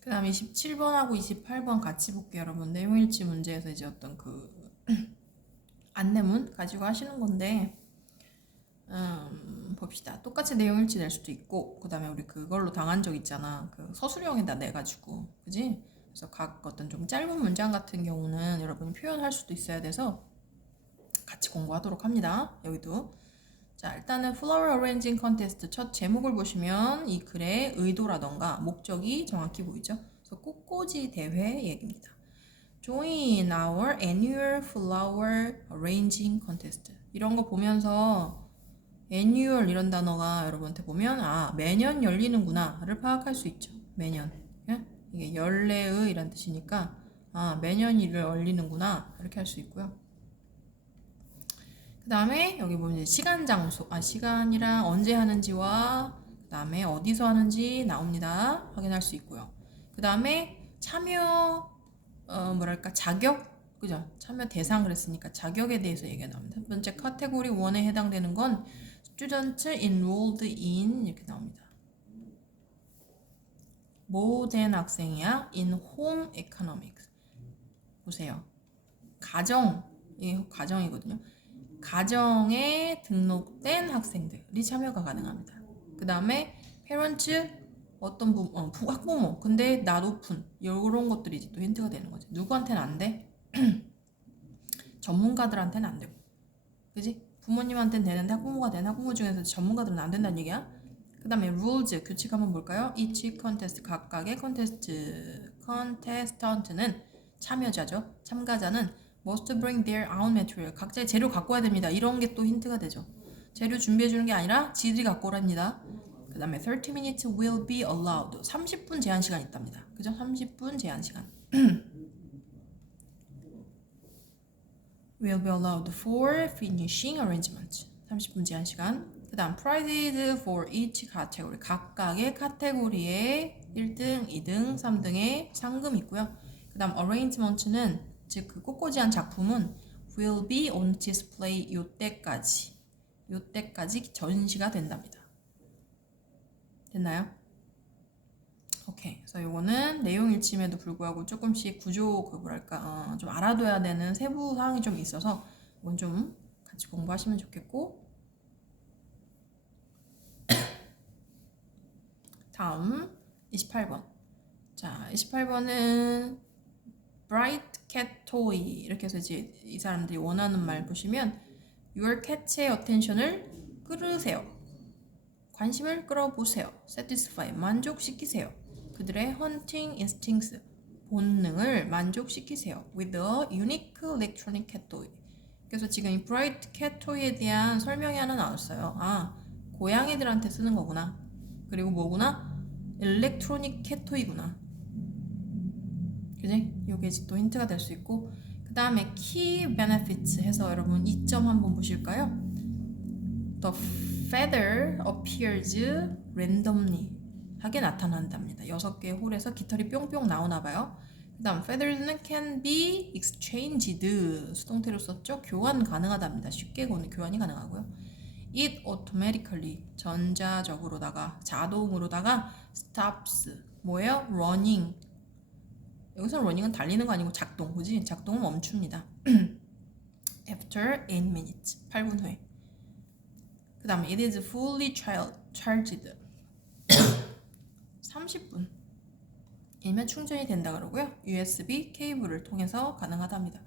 그 다음에 27번하고 28번 같이 볼게요, 여러분. 내용일치 문제에서 이제 어떤 그 안내문 가지고 하시는 건데, 음, 봅시다. 똑같이 내용일치 낼 수도 있고, 그 다음에 우리 그걸로 당한 적 있잖아. 그 서술형에다 내가지고, 그지? 그래서 각 어떤 좀 짧은 문장 같은 경우는 여러분이 표현할 수도 있어야 돼서 같이 공부하도록 합니다. 여기도. 자, 일단은 flower arranging contest 첫 제목을 보시면 이 글의 의도라던가 목적이 정확히 보이죠? 그래서 꽃꽂이 대회 얘기입니다. Join our annual flower arranging contest. 이런 거 보면서 annual 이런 단어가 여러분한테 보면 아, 매년 열리는구나를 파악할 수 있죠. 매년. 예? 이게 열례의 이란 뜻이니까 아, 매년 일을 열리는구나 이렇게 할 수 있고요. 그 다음에 여기 보면 시간 장소 아 시간이랑 언제 하는지와 그 다음에 어디서 하는지 나옵니다. 확인할 수 있고요. 그 다음에 참여 어 뭐랄까 자격? 그죠? 참여 대상 그랬으니까 자격에 대해서 얘기가 나옵니다. 첫 번째 카테고리 1에 해당되는 건 student enrolled in 이렇게 나옵니다. 뭐된 학생이야 in home economics. 보세요. 가정 이 가정이거든요 가정에 등록된 학생들이 참여가 가능합니다. 그 다음에 페런츠 어떤 부, 어, 부, 학부모 근데 나도푼 이런 것들이 이제 또 힌트가 되는 거죠. 누구한테는 안 돼? 전문가들한테는 안 되고, 그지? 부모님한테는 되는데 학부모가 된 학부모 중에서 전문가들은 안 된다는 얘기야. 그 다음에 rules 규칙 한번 볼까요? each contest 각각의 컨테스트 컨테스턴트는 참여자죠. 참가자는 must bring their own material. 각자의 재료 갖고 와야 됩니다. 이런 게 또 힌트가 되죠. 재료 준비해 주는 게 아니라 지들이 갖고 오랍니다. 그 다음에 30 minutes will be allowed. 30분 제한 시간 있답니다. 그죠? 30분 제한 시간. will be allowed for finishing arrangement. 30분 제한 시간. 그 다음 prizes for each category. 각각의 카테고리에 1등, 2등, 3등의 상금 있고요. 그 다음 arrangement는 즉 그 꽃꽂이한 작품은 will be on display 요때까지 요때까지 전시가 된답니다. 됐나요? 오케이. 그래서 요거는 내용 일침에도 불구하고 조금씩 구조 그 뭐랄까 어, 좀 알아둬야 되는 세부 사항이 좀 있어서 이건 좀 같이 공부하시면 좋겠고 다음 28번. 자, 28번은 bright cat toy 이렇게 해서 이제 이 사람들이 원하는 말 보시면 your cat의 attention을 끌으세요. 관심을 끌어보세요. satisfy 만족시키세요. 그들의 hunting instincts 본능을 만족시키세요. with a unique electronic cat toy. 그래서 지금 이 bright cat toy에 대한 설명이 하나 나왔어요. 아, 고양이들한테 쓰는 거구나. 그리고 뭐구나? 일렉트로닉 캣토이구나. 그지? 요게 또 힌트가 될 수 있고 그 다음에 key benefits 해서 여러분 이점 한번 보실까요? The feather appears randomly 하게 나타난답니다. 여섯 개의 홀에서 깃털이 뿅뿅 나오나 봐요. 그 다음 feathers는 can be exchanged 수동태로 썼죠? 교환 가능하답니다. 쉽게 교환이 가능하고요. it automatically 전자적으로다가 자동으로다가 stops 뭐예요? running 여기서 running은 달리는 거 아니고 작동 그지? 작동을 멈춥니다. after 8 minutes 8분 후에 그 다음에 it is fully charged 30분 이면 충전이 된다 그러고요. USB 케이블을 통해서 가능하답니다.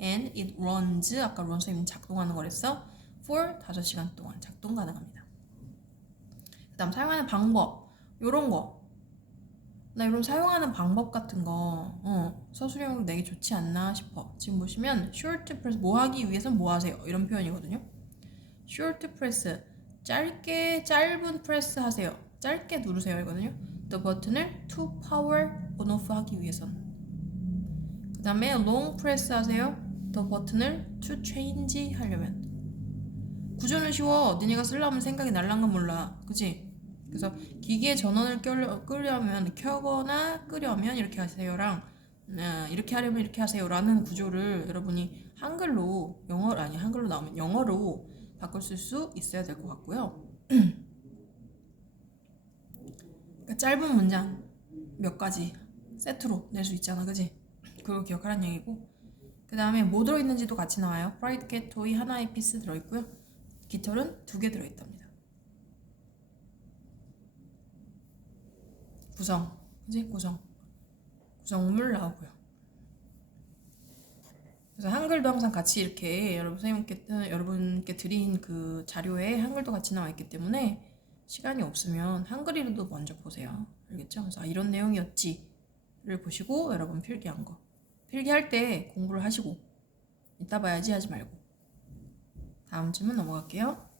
and it runs 아까 run 선생님 작동하는 거랬어. for 5시간 동안 작동 가능합니다. 그 다음 사용하는 방법 요런 거. 나 이런 사용하는 방법 같은 거 어, 서술형으로 내기 좋지 않나 싶어. 지금 보시면 short press 뭐 하기 위해서 뭐 하세요 이런 표현이거든요. short press 짧게 짧은 프레스 하세요. 짧게 누르세요 이거든요. the 버튼을 to power on off 하기 위해선. 그 다음에 long press 하세요. the 버튼을 to change 하려면. 구조는 쉬워. 니네가 쓰려면 생각이 날랑가 몰라. 그치? 그래서 기계 전원을 끄려면 켜거나 끄려면 이렇게 하세요랑 아, 이렇게 하려면 이렇게 하세요라는 구조를 여러분이 한글로 영어 아니 한글로 나오면 영어로 바꿀 수 있어야 될 것 같고요. 그러니까 짧은 문장 몇 가지 세트로 낼 수 있잖아, 그지? 그거 기억하라는 얘기고. 그 다음에 뭐 들어있는지도 같이 나와요. 프라이드 캣 토이 하나의 피스 들어있고요. 깃털은 두 개 들어있답니다. 구성, 그지? 구성. 구성물 나오고요. 그래서 한글도 항상 같이 이렇게 여러분 선생님께 어, 여러분께 드린 그 자료에 한글도 같이 나와 있기 때문에 시간이 없으면 한글이라도 먼저 보세요. 알겠죠? 그래서 아, 이런 내용이었지를 보시고 여러분 필기한 거 필기할 때 공부를 하시고 이따 봐야지 하지 말고 다음 질문 넘어갈게요.